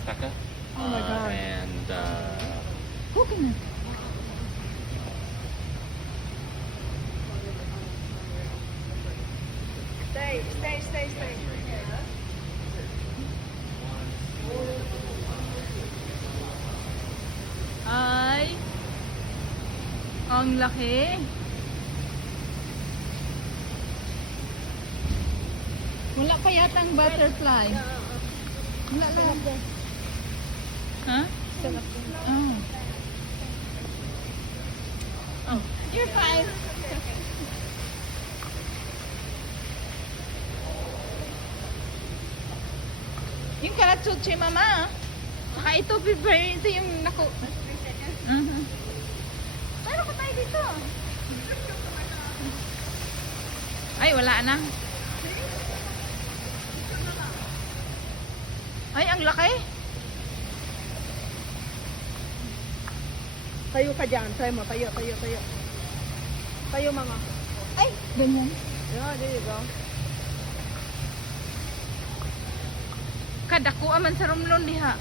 alpaca. Oh my God. And Coconut. Stay. Ay, ang laki. Wala pa yatang butterfly. Wala lang. Ha? Oh. Oh, you're fine. Yung kalatsuchi, mama. Saka ito, prepare. Ito yung naku. Meron ko tayo dito. Ay, wala na. Ay, ang laki. Tayo ka dyan. Try mo. Tayo. Tayo, mama. Ay, ganyan. Yeah, there you go. Kadako aman sa rumlon diha.